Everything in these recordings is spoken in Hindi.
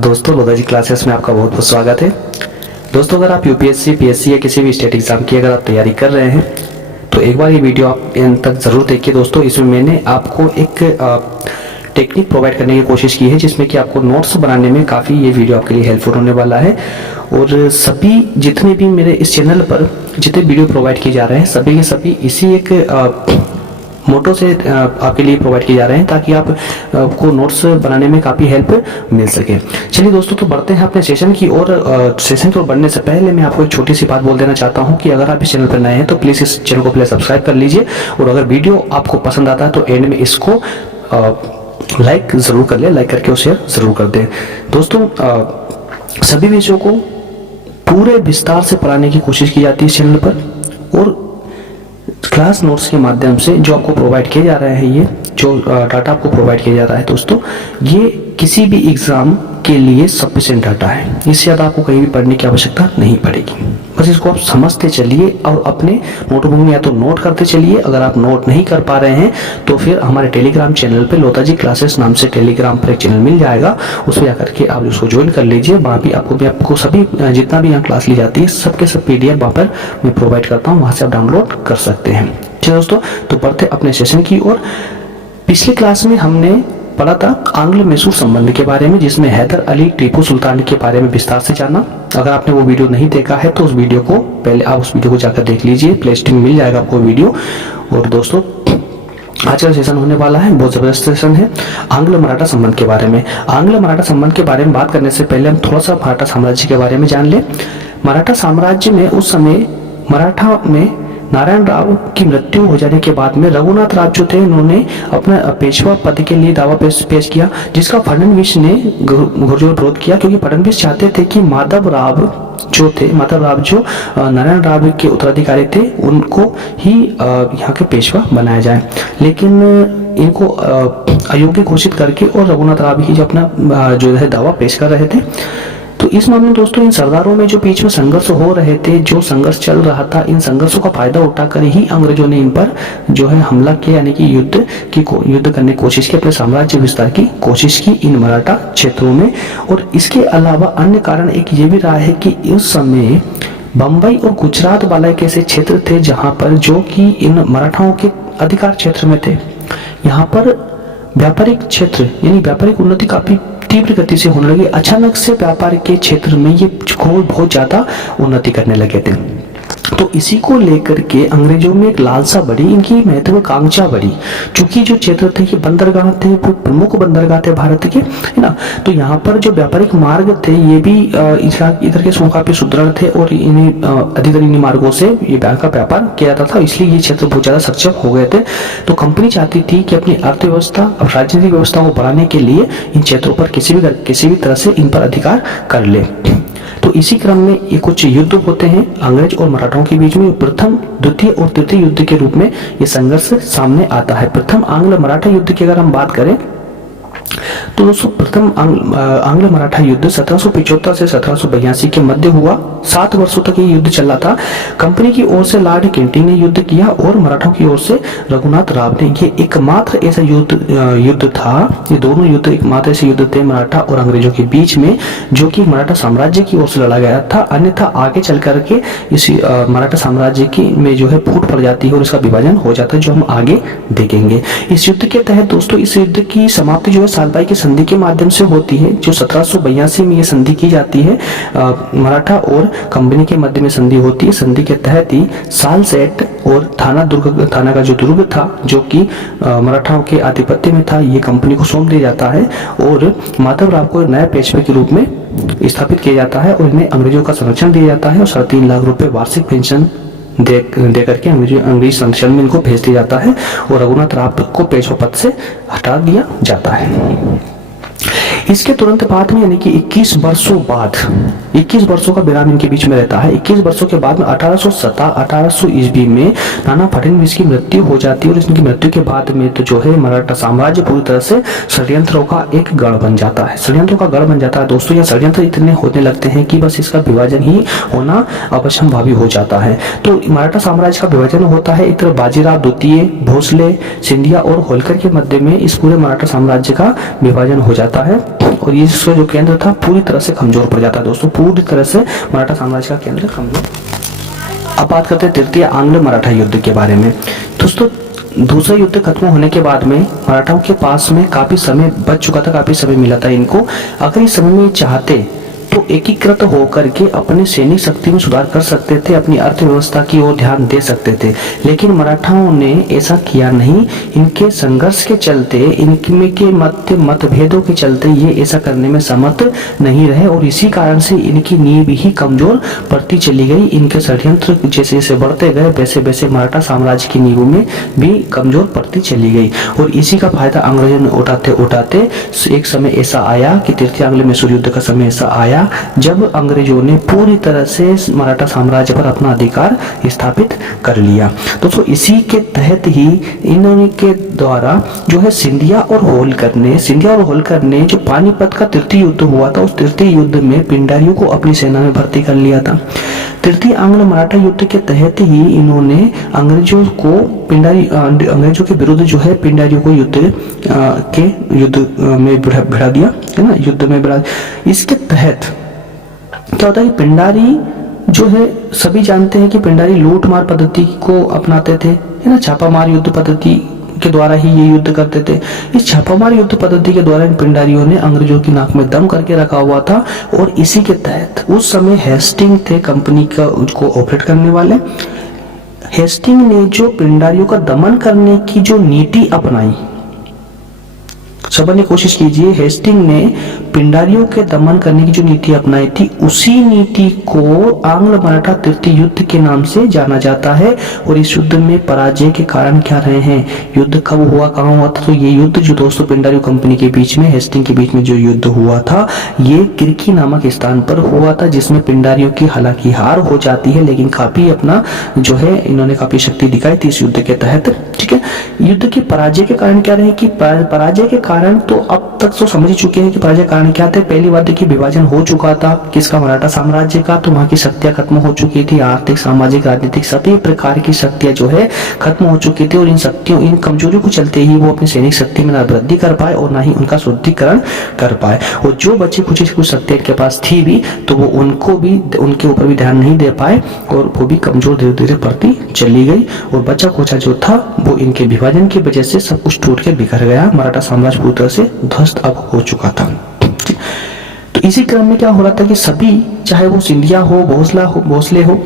दोस्तों लोधाजी क्लासेस में आपका बहुत बहुत स्वागत है। दोस्तों अगर आप यूपीएससी, पीएससी या किसी भी स्टेट एग्जाम की अगर आप तैयारी कर रहे हैं तो एक बार ये वीडियो आप अंत तक ज़रूर देखिए। दोस्तों इसमें मैंने आपको एक टेक्निक प्रोवाइड करने की कोशिश की है जिसमें कि आपको नोट्स बनाने में काफ़ी ये वीडियो आपके लिए हेल्पफुल होने वाला है। और सभी जितने भी मेरे इस चैनल पर जितने वीडियो प्रोवाइड किए जा रहे हैं सभी के सभी इसी एक मोटो से आपके लिए प्रोवाइड किए जा रहे हैं ताकि आप को नोट्स बनाने में काफ़ी हेल्प मिल सके। चलिए दोस्तों तो बढ़ते हैं अपने सेशन की और सेशन को बढ़ने से पहले मैं आपको एक छोटी सी बात बोल देना चाहता हूं कि अगर आप इस चैनल पर नए हैं तो प्लीज़ इस चैनल को पहले सब्सक्राइब कर लीजिए और अगर वीडियो आपको पसंद आता है तो एंड में इसको लाइक ज़रूर कर ले, लाइक करके शेयर ज़रूर कर दें। दोस्तों सभी विषयों को पूरे विस्तार से पढ़ाने की कोशिश की जाती है इस चैनल पर और क्लास नोट्स के माध्यम से जो आपको प्रोवाइड किया जा रहा है, ये जो डाटा आपको प्रोवाइड किया जा रहा है दोस्तों, ये किसी भी एग्जाम के लिए सफिशिएंट डाटा है। इससे ज़्यादा आपको कहीं भी पढ़ने की आवश्यकता नहीं पड़ेगी। बस इसको आप समझते चलिए और अपने नोटबुक में या तो नोट करते चलिए। अगर आप नोट नहीं कर पा रहे हैं तो फिर हमारे टेलीग्राम चैनल पे लोधाजी क्लासेस नाम से टेलीग्राम पर एक चैनल मिल जाएगा, उस पर जाकर के आप उसको ज्वाइन कर लीजिए। वहाँ भी आपको सभी जितना भी यहाँ क्लास ली जाती है सबके सब PDF वहाँ पर मैं प्रोवाइड करता हूँ, वहाँ से आप डाउनलोड कर सकते हैं। चलिए दोस्तों तो बढ़ते अपने सेशन की ओर। पिछली क्लास में हमने पढ़ा था आंग्ल मैसूर संबंध के बारे में जिसमें हैदर अली टीपू सुल्तान के बारे में विस्तार से जाना। अगर आपने वो वीडियो नहीं देखा है तो उस वीडियो को पहले आप उस वीडियो को जाकर देख लीजिए, प्ले लिस्ट में मिल जाएगा आपको वीडियो। और दोस्तों आज का सेशन होने वाला है, बहुत जबरदस्त सेशन है आंग्ल मराठा संबंध के बारे में। आंग्ल मराठा संबंध के बारे में बात करने से पहले हम थोड़ा सा मराठा साम्राज्य के बारे में जान लें। मराठा साम्राज्य में उस समय मराठा में नारायण राव की मृत्यु हो जाने के बाद में रघुनाथ राव जो थे उन्होंने अपना पेशवा पद के लिए दावा पेश किया, जिसका फडणवीस ने घुरजोर विरोध किया क्योंकि फडणवीस चाहते थे कि माधव राव जो नारायण राव के उत्तराधिकारी थे उनको ही यहाँ के पेशवा बनाया जाए। लेकिन इनको अयोग्य घोषित करके और रघुनाथ राव ही जो अपना जो है दावा पेश कर रहे थे। तो इस मामले में दोस्तों इन सरदारों में जो बीच में संघर्ष हो रहे थे, जो संघर्ष चल रहा था, इन संघर्षों का फायदा उठाकर ही अंग्रेजों ने इन पर जो है हमला किया, यानी कि युद्ध करने की कोशिश की, अपने साम्राज्य विस्तार की कोशिश की इन मराठा क्षेत्रों में। और इसके अलावा अन्य कारण एक ये भी रहा है कि उस समय बम्बई और गुजरात वाला एक ऐसे क्षेत्र थे जहां पर जो कि इन मराठाओं के अधिकार क्षेत्र में थे। यहाँ पर व्यापारिक क्षेत्र यानी व्यापारिक उन्नति काफी तीव्र गति से होने लगी। अचानक से व्यापार के क्षेत्र में ये बहुत ज्यादा उन्नति करने लगे थे। तो इसी को लेकर के अंग्रेजों में एक लालसा बढ़ी, इनकी महत्वाकांक्षा बढ़ी। चूंकि जो क्षेत्र थे ये बंदरगाह थे, वो प्रमुख बंदरगाह थे भारत के, है ना। तो यहाँ पर जो व्यापारिक मार्ग थे ये भी इधर के काफी सुदृढ़ थे और इन्हें अधिकतर इन्हीं मार्गों से ये का व्यापार किया जाता था, इसलिए ये क्षेत्र बहुत ज्यादा सक्षम हो गए थे। तो कंपनी चाहती थी कि अपनी अर्थव्यवस्था और राजनीतिक व्यवस्था को बढ़ाने के लिए इन क्षेत्रों पर किसी भी तरह से इन पर अधिकार कर ले। तो इसी क्रम में ये कुछ युद्ध होते हैं अंग्रेज और मराठाओं के बीच में। प्रथम, द्वितीय और तृतीय युद्ध के रूप में ये संघर्ष सामने आता है। प्रथम आंग्ल मराठा युद्ध की अगर हम बात करें तो दोस्तों प्रथम आंग्ल मराठा युद्ध 1775 से 1782 के मध्य हुआ। 7 वर्षों तक ये युद्ध चला था। कंपनी की ओर से लॉर्ड केंटिंग ने युद्ध किया और मराठों की ओर से रघुनाथ राव ने। ये एकमात्र ऐसा युद्ध था, ये दोनों युद्ध एकमात्र ऐसे युद्ध थे मराठा और अंग्रेजों के बीच में जो कि मराठा साम्राज्य की ओर से लड़ा गया था। अन्यथा आगे चल करके इस मराठा साम्राज्य की में जो है फूट पड़ जाती है और इसका विभाजन हो जाता है, जो हम आगे देखेंगे। इस युद्ध के तहत दोस्तों इस युद्ध की समाप्ति जो है सालबाई की संधि के माध्यम से होती है, जो 1782 में ये संधि की जाती है। मराठा और कंपनी के मध्य में संधि होती है। संधि के तहत ही सालसेट और थाना का जो दुर्ग था जो कि मराठाओं के आधिपत्य में था, ये कंपनी को सौंप दिया जाता है और माधव राव को नया पेशवे के रूप में स्थापित किया जाता है और इन्हें अंग्रेजों का संरक्षण दिया जाता है और 3.5 लाख रुपए वार्षिक पेंशन दे करके अंग्रेज संरक्षण में इनको भेज दिया जाता है और रघुनाथ राव को पेशवा पद से हटा दिया जाता है। इसके तुरंत बाद में यानी कि 21 वर्षों का विराम इनके बीच में रहता है। 21 वर्षों के बाद में 1800 ईस्वी में नाना फडणवीस की मृत्यु हो जाती है और इनकी मृत्यु के बाद में तो जो है मराठा साम्राज्य पूरी तरह से षड्यंत्रों का एक गढ़ बन जाता है। दोस्तों यह षड्यंत्र इतने होने लगते हैं कि बस इसका विभाजन ही होना अवश्यंभावी हो जाता है। तो मराठा साम्राज्य का विभाजन होता है। इधर बाजीराव द्वितीय, भोसले, सिंधिया और होलकर के मध्य में इस पूरे मराठा साम्राज्य का विभाजन हो जाता है। और ये जो केंद्र था पूरी तरह से कमजोर पड़ जाता है दोस्तों, पूरी तरह से मराठा साम्राज्य का केंद्र कमजोर। अब बात करते हैं तृतीय आंग्ल मराठा युद्ध के बारे में। दोस्तों दूसरा युद्ध खत्म होने के बाद में मराठाओं के पास में काफी समय बच चुका था, काफी समय मिला था इनको। अगर इस समय में चाहते तो एकीकृत होकर के अपने सैनिक शक्ति में सुधार कर सकते थे, अपनी अर्थव्यवस्था की ओर ध्यान दे सकते थे, लेकिन मराठाओं ने ऐसा किया नहीं। इनके संघर्ष के चलते, इनके के मतभेदों के चलते ये ऐसा करने में समर्थ नहीं रहे और इसी कारण से इनकी नींव ही कमजोर पड़ती चली गई। इनके षड्यंत्र जैसे जैसे बढ़ते गए वैसे वैसे मराठा साम्राज्य की नींव में भी कमजोर पड़ती चली गई और इसी का फायदा अंग्रेजों ने उठाते उठाते एक समय ऐसा आया कि तृतीय आंग्ल मैसूर युद्ध का समय ऐसा आया जब अंग्रेजों ने पूरी तरह से मराठा साम्राज्य पर अपना अधिकार स्थापित कर लिया। दोस्तों इसी के तहत ही इन्होंने के द्वारा जो है सिंधिया और होलकर ने जो पानीपत का तृतीय युद्ध हुआ था, उस तृतीय युद्ध में पिंडारियों को अपनी सेना में भर्ती कर लिया था। तृतीय आंग्ल मराठा युद्ध के तहत ही इन्होंने अंग्रेजों के विरुद्ध जो है पिंडारियों को युद्ध में भिड़ा दिया है ना, युद्ध में भिड़ा। इसके तहत क्या होता है कि पिंडारी जो है सभी जानते हैं कि पिंडारी लूटमार पद्धति को अपनाते थे, है ना, छापामार युद्ध पद्धति के द्वारा ही ये युद्ध करते थे। इस छापामार युद्ध पद्धति के द्वारा इन पिंडारियों ने अंग्रेजों की नाक में दम करके रखा हुआ था और इसी के तहत उस समय हेस्टिंग थे कंपनी का उसको ऑपरेट करने वाले। हेस्टिंग ने जो पिंडारियों का दमन करने की जो नीति अपनाई, सबने कोशिश कीजिए, हेस्टिंग ने पिंडारियों के दमन करने की जो नीति अपनाई थी उसी नीति को आंग्ल मराठा तृतीय युद्ध के नाम से जाना जाता है। और इस युद्ध में पराजय के कारण क्या रहे हैं, युद्ध कब हुआ, कहां हुआ था, तो ये युद्ध जो दोस्तों पिंडारियों कंपनी के बीच में, हेस्टिंग के बीच में जो युद्ध हुआ था ये किरकी नामक स्थान पर हुआ था, जिसमें पिंडारियों की हालांकि हार हो जाती है लेकिन काफी अपना जो है इन्होंने काफी शक्ति दिखाई थी इस युद्ध के तहत। ठीक है, युद्ध की पराजय के कारण क्या रहे कि पराजय के कारण तो अब तक तो समझ चुके हैं कि पराजय कारण क्या थे। पहली बात देखिए, विभाजन हो चुका था किसका, मराठा साम्राज्य का, तो वहां की शक्तियां खत्म हो चुकी थी, आर्थिक सामाजिक राजनीतिक सभी प्रकार की शक्तियां जो है खत्म हो चुकी थी और इन शक्तियों, इन कमजोरियों को चलते ही वो अपनी सैनिक शक्ति में ना वृद्धि कर पाए और ना ही उनका शुद्धिकरण कर पाए। और जो बची कुछ शक्तियां इनके पास थी भी तो वो उनके ऊपर भी ध्यान नहीं दे पाए और वो भी कमजोर धीरे धीरे पड़ती चली गई और बचा खोचा जो था वो इनके विभाजन की वजह से सब कुछ टूट के बिखर गया। मराठा साम्राज्य पूरी तरह से ध्वस्त अब हो चुका था। तो इसी क्रम में क्या हो रहा था कि सभी, चाहे वो सिंधिया हो, भोसले हो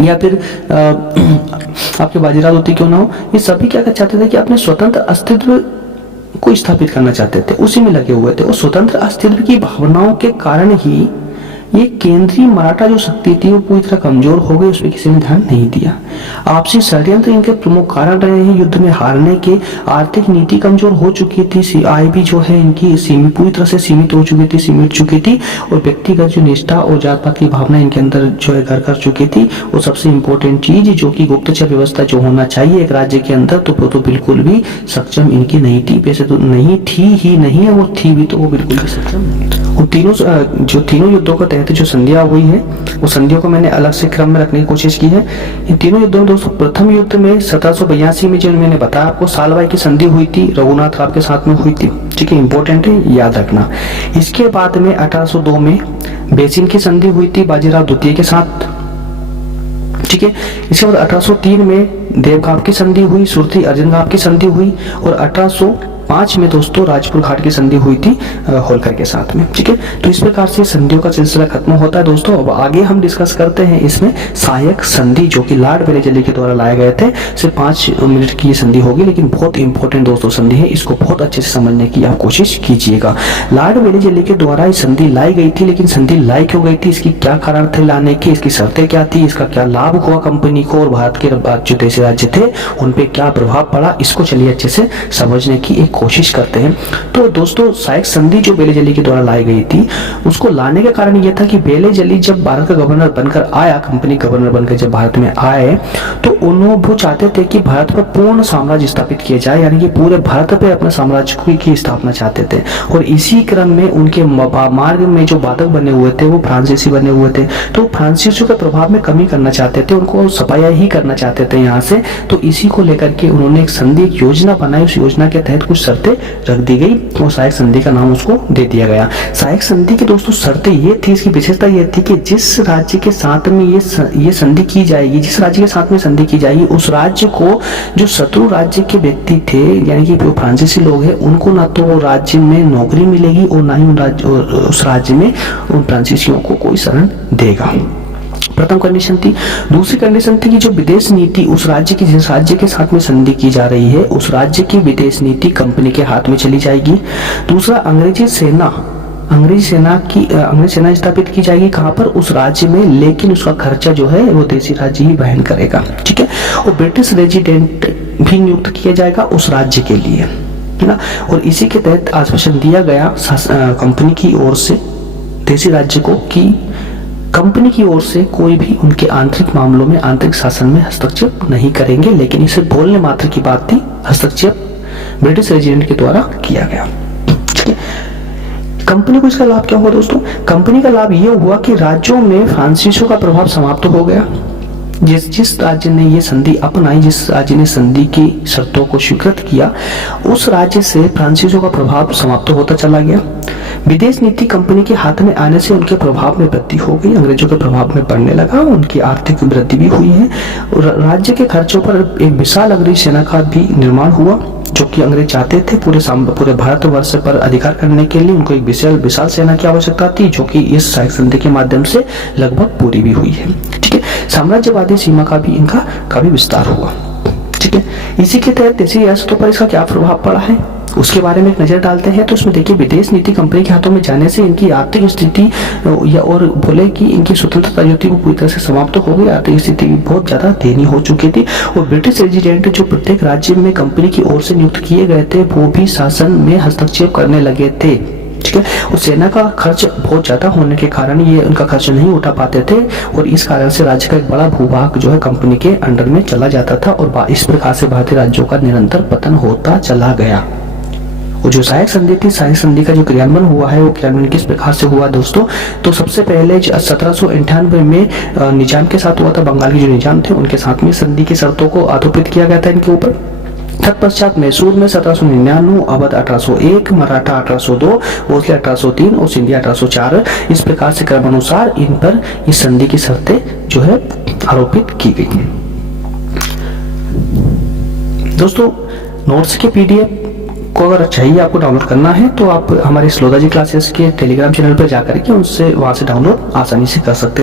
या फिर आपके बाजीराव होती क्यों ना हो, ये सभी क्या चाहते थे कि अपने स्वतंत्र अस्तित्व को स्थापित करना चाहते थे, उसी में लगे हुए थे। और स्वतंत्र अस्तित्व की भावनाओं के कारण ही ये केंद्रीय मराठा जो शक्ति थी वो पूरी तरह कमजोर हो गई, उस पर किसी ने ध्यान नहीं दिया। आपसी षड्यंत्र इनके प्रमुख कारण रहे हैं युद्ध में हारने के। आर्थिक नीति कमजोर हो चुकी थी, आय भी जो है इनकी पूरी तरह से सीमित हो चुकी थी, सिमट चुकी थी और व्यक्तिगत जो निष्ठा और जात पात की भावना इनके अंदर जो है घर कर चुकी थी। और सबसे इंपॉर्टेंट चीज जो कि गुप्तचर व्यवस्था जो होना चाहिए एक राज्य के अंदर, तो वो तो बिल्कुल भी सक्षम इनकी नहीं थी। वैसे तो नहीं थी ही नहीं है, वो थी भी तो वो बिल्कुल भी सक्षम नहीं। और तीनों युद्धों के तहत जो संधियां हुई है वो संधियों को मैंने अलग से क्रम में रखने की कोशिश की है। इन तीनों युद्धों में दोस्तों प्रथम युद्ध में 1782 में जो मैंने बताया आपको सालबाई की संधि हुई थी, रघुनाथ राव के साथ में हुई थी। ठीक है, इंपॉर्टेंट है, याद रखना। इसके बाद में 1802 में बेसिन की संधि हुई थी बाजीराव द्वितीय के साथ। ठीक है, इसके बाद 1803 में देवगांव की संधि हुई, सुरती अर्जुनगांव की संधि हुई और 1805 में दोस्तों राजपुर घाट की संधि हुई थी होलकर के साथ में। ठीक है, तो इस प्रकार से संधियों का सिलसिला खत्म होता है दोस्तों। अब आगे हम डिस्कस करते हैं इसमें सहायक संधि जो कि लॉर्ड वेलेस्ली के द्वारा लाए गए थे। सिर्फ 5 मिनट की संधि होगी लेकिन बहुत इंपॉर्टेंट दोस्तों संधि है, इसको बहुत अच्छे से समझने की आप कोशिश कीजिएगा। लॉर्ड वेलेस्ली के द्वारा ये संधि लाई गई थी, लेकिन संधि लाई क्यों गई थी, इसकी क्या कारण थे लाने की, इसकी शर्तें क्या थी, इसका क्या लाभ हुआ कंपनी को और भारत के जो देश राज्य थे उन पे क्या प्रभाव पड़ा, इसको चलिए अच्छे से समझने की एक कोशिश करते हैं। तो दोस्तों सहायक संधि जो वेलेस्ली के द्वारा लाई गई थी उसको लाने का कारण यह था कि वेलेस्ली जब भारत का गवर्नर बनकर आया, कंपनी गवर्नर बनकर जब भारत में आए तो वो चाहते थे कि भारत पर पूर्ण साम्राज्य स्थापित किया जाए, यानी कि पूरे भारत पे अपने साम्राज्य की स्थापना चाहते थे। और इसी क्रम में उनके मार्ग में जो बाधक बने हुए थे वो फ्रांसीसी बने हुए थे, तो फ्रांसीसियों के प्रभाव में कमी करना चाहते थे, उनको सफाया ही करना चाहते थे यहाँ से। तो इसी को लेकर के उन्होंने एक संधि, एक योजना बनाई, उस योजना के तहत कुछ शर्तें रख दी गई और सहायक संधि का नाम उसको दे दिया गया। सहायक संधि की दोस्तों शर्तें ये थी, इसकी विशेषता ये थी कि जिस राज्य के साथ में ये संधि की जाएगी, जिस राज्य के साथ में संधि की जाएगी, उस राज्य को जो शत्रु राज्य के व्यक्ति थे यानी कि जो फ्रांसीसी लोग हैं, उनको ना तो वो राज्य में नौकरी मिलेगी और ना ही उस राज्य में उन फ्रांसीसियों को कोई शरण देगा। प्रथम कंडीशन थी। दूसरी कंडीशन थी कि जो विदेश नीति उस राज्य की, जिस राज्य के साथ में संधि की जा रही है, उस राज्य की विदेश नीति कंपनी के हाथ में चली जाएगी। दूसरा, अंग्रेजी सेना स्थापित की जाएगी कहां पर, उस राज्य में, लेकिन उसका खर्चा जो है वो देशी राज्य ही वहन करेगा, ठीक है। और ब्रिटिश रेजिडेंट भी नियुक्त किया जाएगा उस राज्य के लिए, है ना। और इसी के तहत आश्वासन दिया गया कंपनी की ओर से देशी राज्य को कि कंपनी की ओर से कोई भी उनके आंतरिक मामलों में, आंतरिक शासन में हस्तक्षेप नहीं करेंगे, लेकिन इसे बोलने मात्र की बात थी। हस्तक्षेप ब्रिटिश रेजिडेंट के द्वारा किया गया, ठीक है। कंपनी को इसका लाभ क्या हुआ दोस्तों? कंपनी का लाभ यह हुआ कि राज्यों में फ्रांसीसियों का प्रभाव समाप्त हो गया। जिस राज्य ने ये संधि अपनाई, जिस राज्य ने संधि की शर्तों को स्वीकृत किया, उस राज्य से फ्रांसीसियों का प्रभाव समाप्त होता चला गया। विदेश नीति कंपनी के हाथ में आने से उनके प्रभाव में वृद्धि हो गई, अंग्रेजों के प्रभाव में बढ़ने लगा, उनकी आर्थिक वृद्धि भी हुई है। और राज्य के खर्चों पर एक विशाल अंग्रेजी सेना का भी निर्माण हुआ, जो कि अंग्रेज चाहते थे पूरे भारतवर्ष पर अधिकार करने के लिए उनको एक विशाल सेना की आवश्यकता थी, जो कि इस सहायक संधि के माध्यम से लगभग पूरी भी हुई है, ठीक है। साम्राज्यवादी सीमा का भी इनका काफी विस्तार हुआ, ठीक है। इसी के तहत देशी रियासतों पर इसका क्या प्रभाव पड़ा है उसके बारे में एक नजर डालते हैं। तो उसमें देखिए, विदेश नीति कंपनी के हाथों में जाने से इनकी आर्थिक स्थिति या और बोले कि इनकी स्वतंत्रता जो थी वो पूरी तरह से समाप्त हो गई। आर्थिक स्थिति भी बहुत ज्यादा दयनीय हो चुकी थी और ब्रिटिश रेजिडेंट जो प्रत्येक राज्य में कंपनी की ओर से नियुक्त किए गए थे, वो भी शासन में हस्तक्षेप करने लगे थे, ठीक है। उस सेना का खर्च बहुत ज्यादा होने के कारण ये उनका खर्च नहीं उठा पाते थे और इस कारण से राज्य का एक बड़ा भूभाग जो है कंपनी के अंडर में चला जाता था और इस प्रकार से भारतीय राज्यों का निरंतर पतन होता चला गया। और जो सहायक संधि थी, सहायक संधि का जो क्रियान्वयन हुआ है वो क्रियान्वयन किस प्रकार से हुआ दोस्तों? तो सबसे पहले 1798 में निजाम के साथ हुआ था। बंगाल के जो निजाम थे उनके साथ में संधि की शर्तों को आरोपित किया गया था इनके ऊपर। तत्पश्चात मैसूर में 1799, अवध 1801, मराठा 1802, भोसले 1803 और सिंधिया 1804, इस प्रकार से क्रमानुसार इन पर इस संधि की शर्तें जो है आरोपित की गई। दोस्तों, नोट्स के पीडीएफ को अगर चाहिए आपको डाउनलोड करना है तो आप हमारे स्लोदाजी क्लासेस के टेलीग्राम चैनल पर जाकर के उनसे वहां से डाउनलोड आसानी से कर सकते हैं।